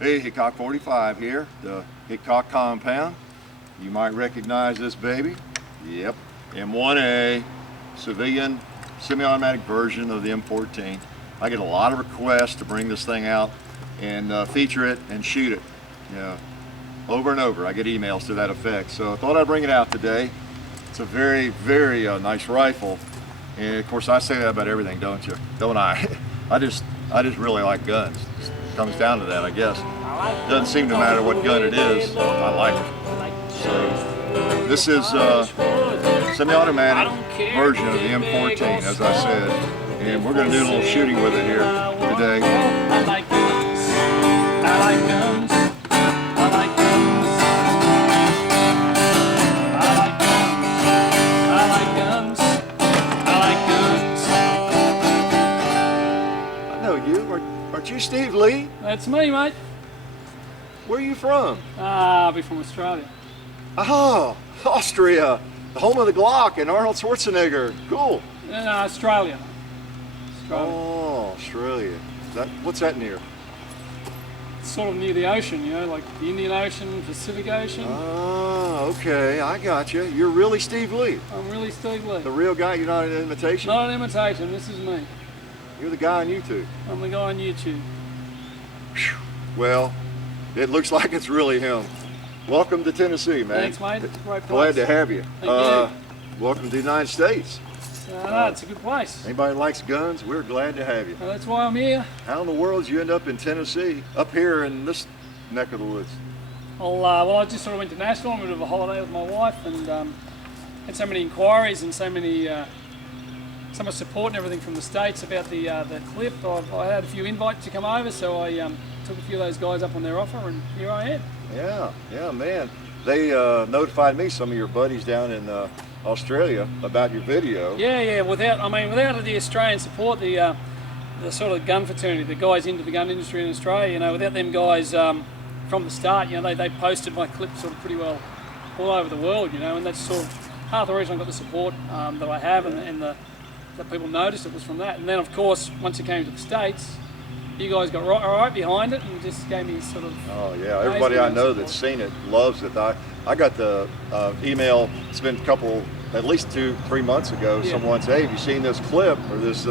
Hey, Hickok45 here, the Hickok Compound. You might recognize this baby. Yep, M1A, civilian semi-automatic version of the M14. I get a lot of requests to bring this thing out and feature it and shoot it. Over and over. I get emails to that effect. So I thought I'd bring it out today. It's a very, very nice rifle. And of course I say that about everything, don't you? Don't I? I just really like guns. Comes down to that, I guess. Doesn't seem to matter what gun it is, I like it. So this is a semi-automatic version of the M14, as I said, and we're going to do a little shooting with it here today. I like guns. I like guns. I like guns. I like guns. I like guns. I like guns. I know you. Aren't you Steve Lee? That's me, mate. Where are you from? I'll be from Australia. Oh, Austria, the home of the Glock and Arnold Schwarzenegger. Cool. Australia. Oh, Australia. What's that near? It's sort of near the ocean, you know, like the Indian Ocean, Pacific Ocean. Oh, okay, I got you. You're really Steve Lee. I'm really Steve Lee. The real guy, you're not an imitation? Not an imitation, this is me. You're the guy on YouTube. I'm the guy on YouTube. Well, it looks like it's really him. Welcome to Tennessee, man. Thanks, mate. It's a great place. Glad to have you. Thank you. Welcome to the United States. No, it's a good place. Anybody that likes guns, we're glad to have you. Well, that's why I'm here. How in the world did you end up in Tennessee, up here in this neck of the woods? Well, I just sort of went to Nashville on a bit of a holiday with my wife, and had so many inquiries and so much support and everything from the States about the clip. I had a few invites to come over, so I took a few of those guys up on their offer, and here I am. Yeah, man. They notified me, some of your buddies down in Australia, about your video. Yeah. Without the Australian support, the sort of gun fraternity, the guys into the gun industry in Australia, you know, without them guys from the start, you know, they posted my clip sort of pretty well all over the world, you know, and that's sort of half the reason I got the support that I have, and that people noticed it was from that. And then, of course, once it came to the States, you guys got right behind it and just gave me sort of... Oh yeah, everybody I know that's seen it loves it. I got the email, it's been at least 2-3 months ago, Yeah. Someone said, hey, have you seen this clip or this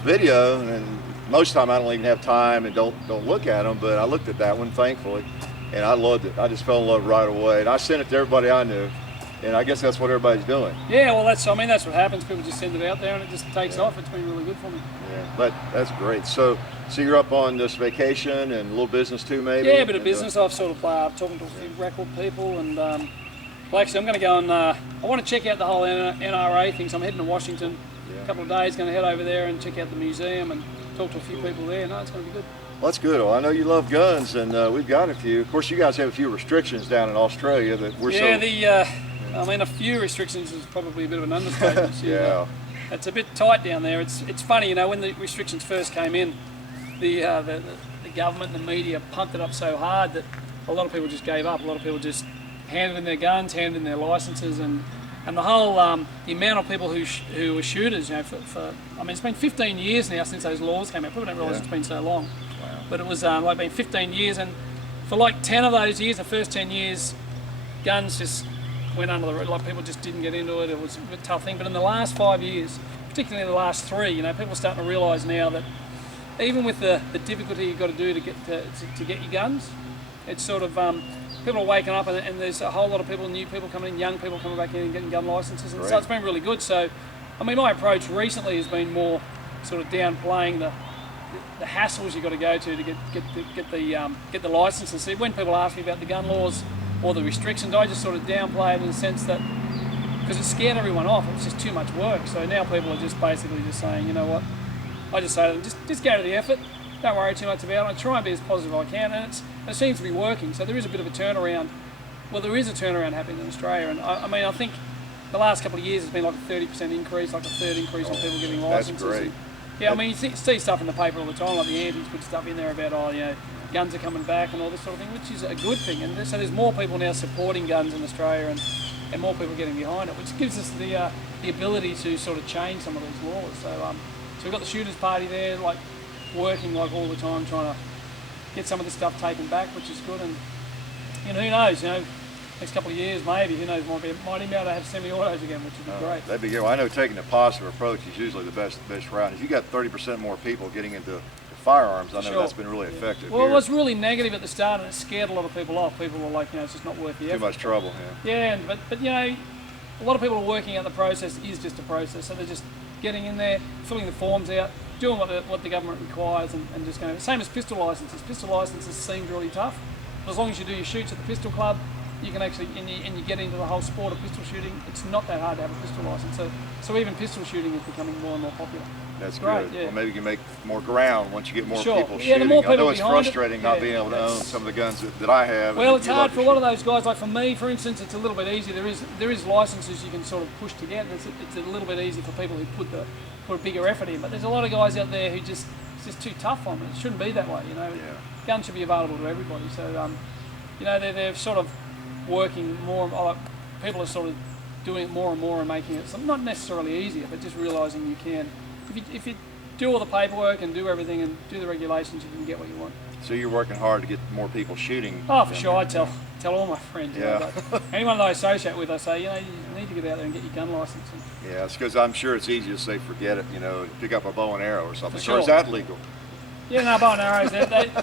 video? And most of the time I don't even have time and don't look at them, but I looked at that one, thankfully, and I loved it. I just fell in love right away, and I sent it to everybody I knew, and I guess that's what everybody's doing. Yeah, well, that's what happens. People just send it out there and it just takes off. It's been really good for me. Yeah, but that's great. So you're up on this vacation and a little business too, maybe? Yeah, a bit of business. I've sort of talking to a few record people, and well, actually, I'm going to go and I want to check out the whole NRA thing. So I'm heading to Washington a couple of days. Going to head over there and check out the museum and talk to a few people there. No, it's going to be good. Well, that's good. Well, I know you love guns, and we've got a few. Of course, you guys have a few restrictions down in Australia that we're a few restrictions is probably a bit of an understatement. Yeah. It's a bit tight down there. It's funny, you know, when the restrictions first came in, the government and the media pumped it up so hard that a lot of people just gave up. A lot of people just handed in their guns, handed in their licenses, and the whole the amount of people who were shooters, you know, it's been 15 years now since those laws came out. People don't realise it's been so long. Wow. But it was been 15 years, and for like 10 of those years, the first 10 years, guns just went under the roof. Like, people just didn't get into it. It was a bit tough thing. But in the last 5 years, particularly the last 3, you know, people are starting to realise now that even with the difficulty you've got to do to get your guns, it's sort of people are waking up, and there's a whole lot of people, new people coming in, young people coming back in and getting gun licenses, and so it's been really good. So, I mean, my approach recently has been more sort of downplaying the hassles you've got to go to get the license. And see, when people ask me about the gun laws or the restrictions, I just sort of downplay it in the sense that, because it scared everyone off, it's just too much work. So now people are just basically just saying, you know what, I just say to them, just go to the effort, don't worry too much about it, I try and be as positive as I can, and it seems to be working. So there is a bit of a turnaround. Well, there is a turnaround happening in Australia, and I think the last couple of years has been like a 30% increase, like a third increase in people getting licenses. That's great. Yeah, I mean, you see stuff in the paper all the time, like the Andes put stuff in there about, guns are coming back and all this sort of thing, which is a good thing. And so there's more people now supporting guns in Australia, and more people getting behind it, which gives us the ability to sort of change some of these laws. So we've got the shooters party there, like working like all the time, trying to get some of this stuff taken back, which is good. And who knows, next couple of years maybe, who knows, might even be able to have semi-autos again, which would be great. That'd be good. Well, I know taking a positive approach is usually the best route. If you got 30% more people getting into firearms, I know that's been really effective. Well, it was really negative at the start, and it scared a lot of people off. People were like, it's just not worth the effort. Too much trouble, yeah. Yeah, but a lot of people are working out the process is just a process, so they're just getting in there, filling the forms out, doing what the government requires, and just going. Same as pistol licenses. Pistol licenses seemed really tough. But as long as you do your shoots at the pistol club, you can actually, and you get into the whole sport of pistol shooting, it's not that hard to have a pistol license. So even pistol shooting is becoming more and more popular. That's great, good. yeah. Well, maybe you can make more ground once you get more people shooting. Yeah, the more people I know it's behind frustrating not being able to own some of the guns that I have. Well, it's hard for a lot of those guys. Like for me, for instance, it's a little bit easier. There is licenses you can sort of push to get. It's a little bit easier for people who put a bigger effort in. But there's a lot of guys out there who it's just too tough on them. It shouldn't be that way, Yeah. Guns should be available to everybody. So, they're sort of working more. Like, people are sort of doing it more and more and making it not necessarily easier, but just realising you can. If you do all the paperwork and do everything and do the regulations, you can get what you want. So you're working hard to get more people shooting. Oh, for sure. I tell all my friends. Yeah. Anyone that I associate with, I say, you need to get out there and get your gun license. Yeah, it's because I'm sure it's easy to say forget it, pick up a bow and arrow or something. Sure. Or is that legal? Yeah, no, bow and arrows.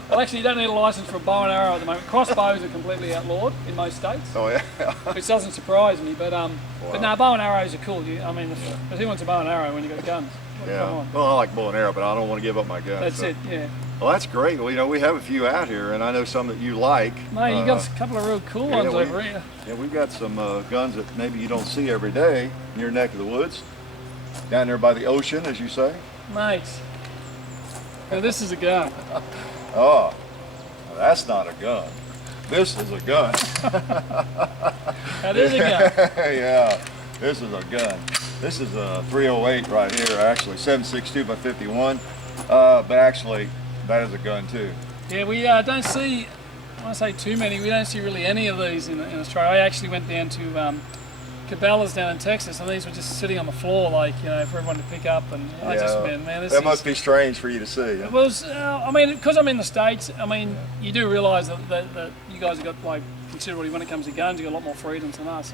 Well, actually, you don't need a license for a bow and arrow at the moment. Crossbows are completely outlawed in most states. Oh yeah. Which doesn't surprise me, but no, bow and arrows are cool. But who wants a bow and arrow when you've got guns? Yeah. Well, I like bow and arrow, but I don't want to give up my gun. That's it. Yeah. Well, that's great. Well, we have a few out here, and I know some that you like. Mate, you got a couple of real cool ones over here. Yeah, we've got some guns that maybe you don't see every day in your neck of the woods, down there by the ocean, as you say. Mate, now this is a gun. Oh, that's not a gun. This is a gun. That is a gun. Yeah, this is a gun. This is a 308 right here, actually, 7.62 by 51. But actually, that is a gun too. Yeah, we don't see, I want to say too many, we don't see really any of these in Australia. I actually went down to Cabela's down in Texas, and these were just sitting on the floor, for everyone to pick up. And I that must be strange for you to see. It was, because I'm in the States, you do realise that you guys have got, considerably, when it comes to guns, you've got a lot more freedoms than us.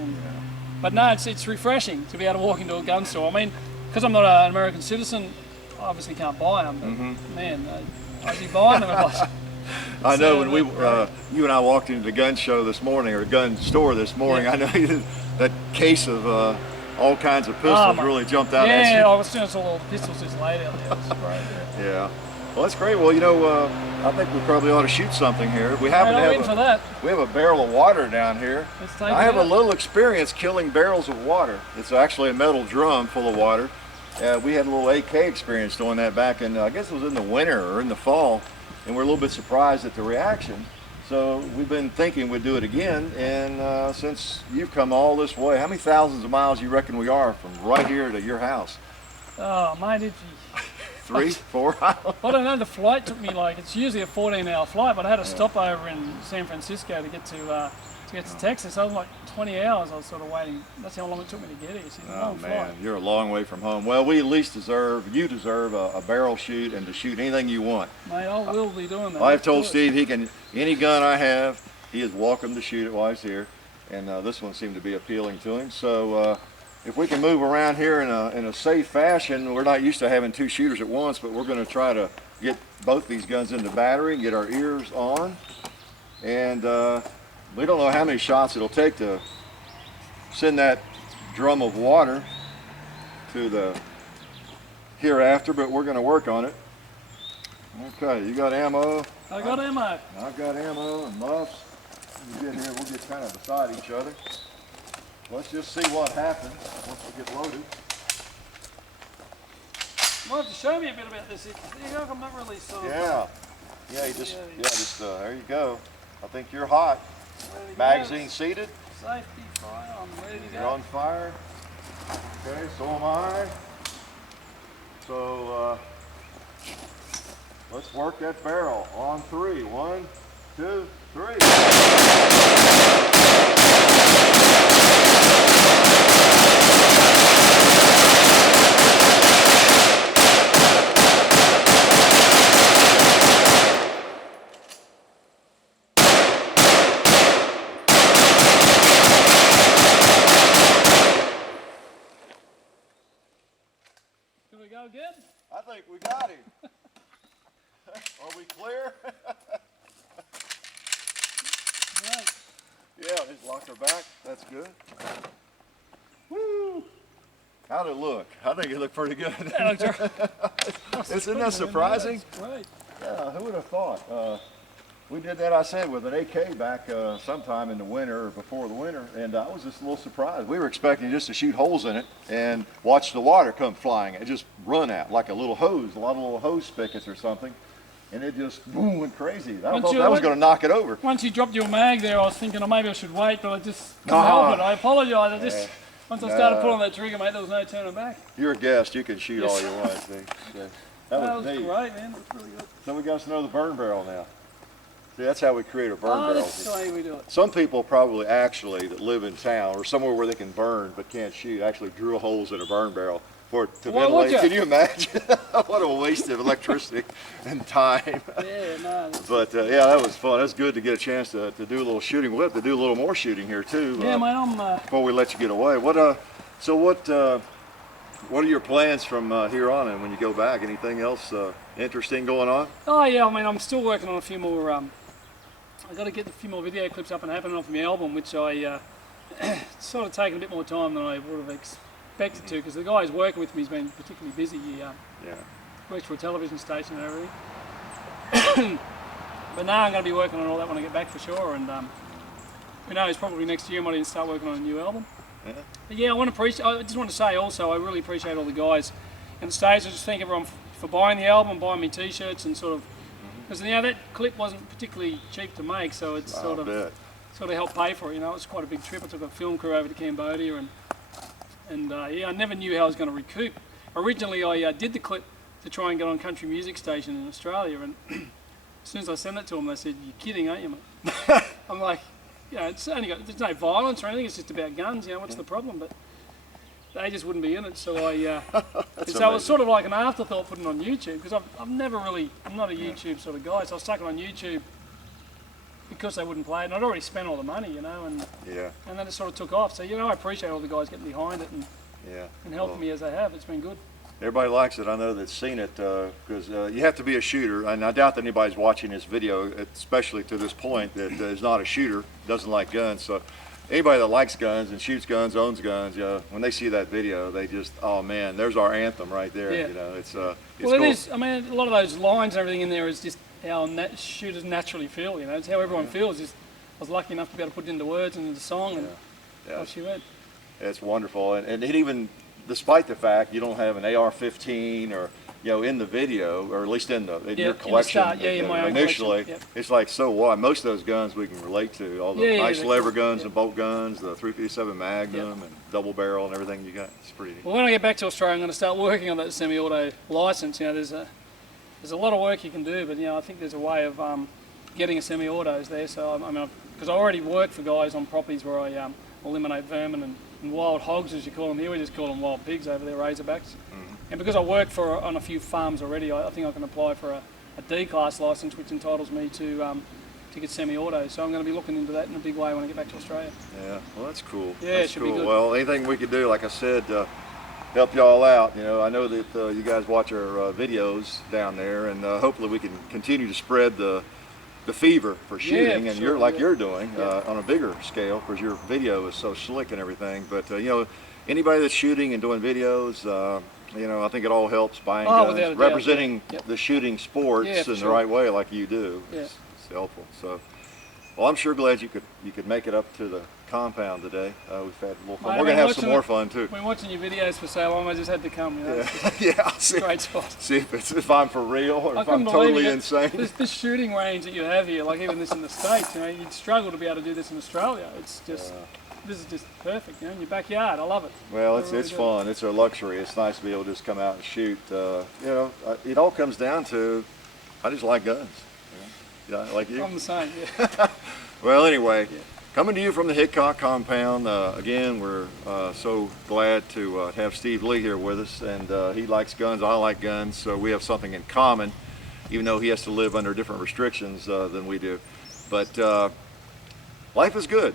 But no, it's refreshing to be able to walk into a gun store. Because I'm not an American citizen, I obviously can't buy them, but man, I'd be buying them if I know when you and I walked into the gun show this morning, or gun store this morning, I know that case of all kinds of pistols really jumped out at you. Yeah, I was seeing all the pistols just laid out there. It was great. Yeah. Well, that's great. Well, I think we probably ought to shoot something here. We happen to have a barrel of water down here. I have a little experience killing barrels of water. It's actually a metal drum full of water. We had a little AK experience doing that back in, I guess it was in the winter or in the fall, and we're a little bit surprised at the reaction. So we've been thinking we'd do it again, and since you've come all this way, how many thousands of miles you reckon we are from right here to your house? Oh, mate, 3, 4 hours? I don't know, the flight took me it's usually a 14-hour flight, but I had a stopover in San Francisco to get to Texas. I was 20 hours I was sort of waiting. That's how long it took me to get here. So oh man, you're a long way from home. Well, we at least deserve a barrel shoot and to shoot anything you want. Mate, I will be doing that. I've told Steve any gun I have, he is welcome to shoot it while he's here. And this one seemed to be appealing to him. So if we can move around here in a safe fashion, we're not used to having 2 shooters at once, but we're going to try to get both these guns into battery, get our ears on, and we don't know how many shots it'll take to send that drum of water to the hereafter, but we're going to work on it. Okay, you got ammo? I got ammo. I've got ammo and muffs. When we get here, we'll get kind of beside each other. Let's just see what happens once we get loaded. You might have to show me a bit about this. I'm not really sort of... Yeah, there you go. I think you're hot. Magazine seated. Safety, fire, I'm ready to go. You're on fire. Okay, so am I. So let's work that barrel on 3. 1, 2, 3. That's good. Woo! How'd it look? I think it looked pretty good. Isn't that surprising? Right. Yeah, who would have thought? We did that, I said, with an AK back sometime in the winter or before the winter, and I was just a little surprised. We were expecting just to shoot holes in it and watch the water come flying. It just run out like a little hose, a lot of little hose spigots or something, and it just boom went crazy. I thought that was going to knock it over. Once you dropped your mag there, I was thinking, oh, maybe I should wait, but I just couldn't help it. I apologise. Once I started pulling that trigger, mate, there was no turning back. You're a guest. You can shoot all you want. See? Yeah. That was neat. Great, man. That was really good. So we got us to know the burn barrel now. See, that's how we create a burn barrel. That's the way we do it. Some people probably actually that live in town or somewhere where they can burn but can't shoot actually drill holes in a burn barrel for it to ventilate. Can you imagine? What a waste of electricity and time. Yeah, no. But yeah, that was fun. That's good to get a chance to do a little shooting. We'll have to do a little more shooting here too. Yeah, man, before we let you get away. What are your plans from here on and when you go back? Anything else interesting going on? Oh yeah, I mean, I'm still working on a few more. I got to get a few more video clips up and happening off my album, which I sort of taken a bit more time than I would have expected to, because the guy who's working with me has been particularly busy. He works for a television station and everything. But now I'm going to be working on all that when I get back for sure, and who knows, probably next year I might even start working on a new album. Yeah. But yeah, I just want to say also, I really appreciate all the guys in the States. I just thank everyone for buying the album, buying me t-shirts, and sort of, because that clip wasn't particularly cheap to make, so it's sort of helped pay for it. It's quite a big trip. I took a film crew over to Cambodia, and yeah, I never knew how I was going to recoup. Originally, I did the clip to try and get on a country music station in Australia, and as soon as I sent it to them, they said, "You're kidding, aren't you, mate?" I'm like, it's only there's no violence or anything. It's just about guns. What's the problem? But they just wouldn't be in it, so so it was sort of like an afterthought putting it on YouTube, because I'm not a YouTube sort of guy, so I stuck it on YouTube because they wouldn't play it, and I'd already spent all the money, and then it sort of took off. So I appreciate all the guys getting behind it and helping me as they have. It's been good. Everybody likes it. I know that's seen it, because you have to be a shooter, and I doubt that anybody's watching this video, especially to this point, that is not a shooter, doesn't like guns. So anybody that likes guns and shoots guns, owns guns, when they see that video, they just, oh man, there's our anthem right there. It's well, cool. It is. I mean, a lot of those lines and everything in there is just how shooters naturally feel. It's how everyone feels. I was lucky enough to be able to put it into words and into song, and off she went. It's wonderful, and it even, despite the fact you don't have an AR-15 or in the video, or at least in your collection my own initially, collection. it's like, so what? Most of those guns we can relate to, all the nice lever guns and bolt guns, the 357 Magnum and double barrel and everything you got. It's pretty neat. Well, when I get back to Australia, I'm going to start working on that semi-auto license. There's a lot of work you can do, but I think there's a way of getting a semi-autos there. So I mean, because I already work for guys on properties where I eliminate vermin and wild hogs, as you call them here. We just call them wild pigs over there, razorbacks. And because I work on a few farms already, I think I can apply for a D-class license, which entitles me to get semi-auto. So I'm going to be looking into that in a big way when I get back to Australia. Yeah, well, that's cool. Yeah, that's it should cool. be good. Well, anything we could do, like I said, help y'all out. I know that you guys watch our videos down there, and hopefully we can continue to spread the fever for shooting, and you're doing on a bigger scale, because your video is so slick and everything. But anybody that's shooting and doing videos, I think it all helps buying guns, representing the shooting sports in the right way, like you do. It's helpful. So, well, I'm sure glad you could make it up to the compound today. We've had a little fun. We're gonna have some more fun too. I've been watching your videos for so long, I just had to come. It's a great spot. See if I'm for real or if I'm totally insane. This shooting range that you have here, like even this in the States, you'd struggle to be able to do this in Australia. It's just. This is just perfect, in your backyard. I love it. Well, it's fun. It's a luxury. It's nice to be able to just come out and shoot. It all comes down to, I just like guns. Like you. I'm the same. Well, anyway, coming to you from the Hickok Compound. Again, we're so glad to have Steve Lee here with us, and he likes guns. I like guns, so we have something in common, even though he has to live under different restrictions than we do. But life is good.